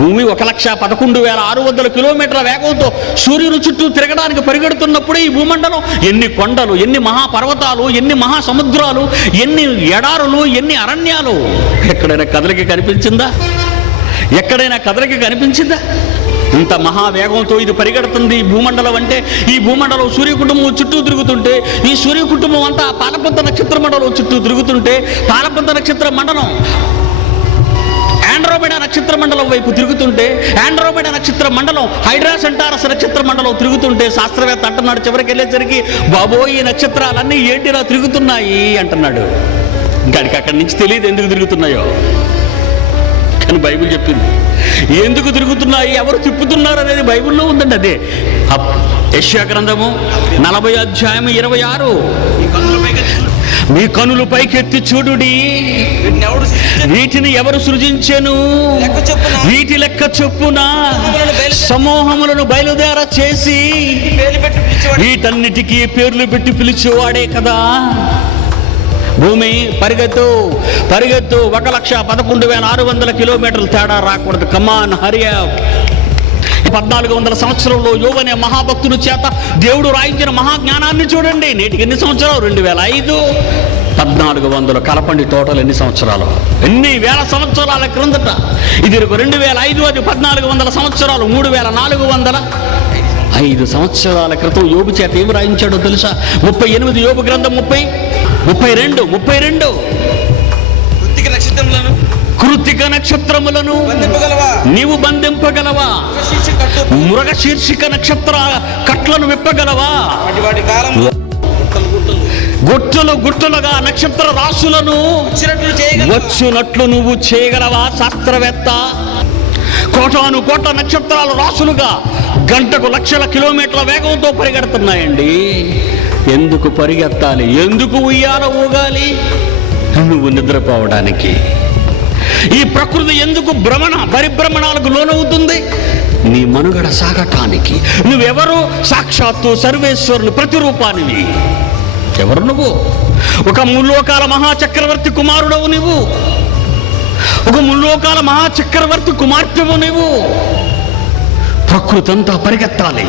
భూమి 1,11,600 కిలోమీటర్ల వేగంతో సూర్యుని చుట్టూ తిరగడానికి పరిగెడుతున్నప్పుడే ఈ భూమండలం ఎన్ని కొండలు, ఎన్ని మహాపర్వతాలు, ఎన్ని మహాసముద్రాలు, ఎన్ని ఎడారులు, ఎన్ని అరణ్యాలు. ఎక్కడైనా కదలిక కనిపించిందా? ఎక్కడైనా కదలిక కనిపించిందా? ఇంత మహావేగంతో ఇది పరిగెడుతుంది ఈ భూమండలం. అంటే ఈ భూమండలం సూర్య కుటుంబం చుట్టూ తిరుగుతుంటే, ఈ సూర్య కుటుంబం అంతా పాలపుంత నక్షత్ర మండలం చుట్టూ తిరుగుతుంటే, పాలపుంత నక్షత్ర మండలం ఆండ్రోమెడా నక్షత్ర మండలం వైపు తిరుగుతుంటే, ఆండ్రోమెడా నక్షత్ర మండలం హైడ్రా సెంటారస్ నక్షత్ర మండలం తిరుగుతుంటే, శాస్త్రవేత్త అంటున్నాడు చివరికి వెళ్ళేసరికి, బాబోయ్ ఈ నక్షత్రాలన్నీ ఏంటిలా తిరుగుతున్నాయి అంటున్నాడు. ఇంకాడికి అక్కడి నుంచి తెలియదు ఎందుకు తిరుగుతున్నాయో, కానీ బైబిల్ చెప్పింది ఎందుకు తిరుగుతున్నాయి, ఎవరు తిప్పుతున్నారు అనేది బైబిల్లో ఉందండి. అదే యెషయా గ్రంథము 40 అధ్యాయం 26, మీ కనులు పైకెత్తి చూడుడి, వీటిని ఎవరు సృజించెను, వీటి లెక్క చొప్పున సమూహములను బయలుదేర చేసి వీటన్నిటికీ పేర్లు పెట్టి పిలిచేవాడే కదా. భూమి పరిగెత్తు పరిగెత్తు, 1,11,600 కిలోమీటర్లు తేడా రాకూడదు. కమాన్ హరియా. 1400 సంవత్సరంలో యోబు అనే మహాభక్తుని చేత దేవుడు రాయించిన మహాజ్ఞానాన్ని చూడండి. నేటికి ఎన్ని సంవత్సరాలు? 2005. 1400 కలపండి టోటల్ ఎన్ని సంవత్సరాలు, ఎన్ని వేల సంవత్సరాల క్రిందట. ఇది 2005, అది 1400 సంవత్సరాలు, 3405 సంవత్సరాల క్రితం యోబు చేత ఏమి రాయించాడో తెలుసా? 38 యోబు గ్రంథం 32 కృత్తిక నక్షత్రములను నీవు బంధింపగలవా? మృగశీర్షిక నక్షత్ర కట్లను విప్పగలవా? గుట్టలు గుట్టలుగా నక్షత్ర రాశులను వచ్చినట్లు నువ్వు చేయగలవా శాస్త్రవేత్త? కోటాను కోట్ల నక్షత్రాలు రాసులుగా గంటకు లక్షల కిలోమీటర్ల వేగంతో పరిగెడుతున్నాయండి. ఎందుకు పరిగెత్తాలి? ఎందుకు ఉయ్యాల ఊగాలి? నువ్వు నిద్రపోవడానికి. ఈ ప్రకృతి ఎందుకు పరిభ్రమణాలకు లోనవుతుంది? నీ మనుగడ సాగటానికి. నువ్వెవరు? సాక్షాత్తు సర్వేశ్వరుని ప్రతిరూపానివి. ఎవరు నువ్వు? ఒక ముల్లోకాల మహాచక్రవర్తి కుమారుడవు నువ్వు, ఒక ముల్లోకాల మహాచక్రవర్తి కుమార్తెవు నువ్వు. ప్రకృతి అంతా పరిగెత్తాలి.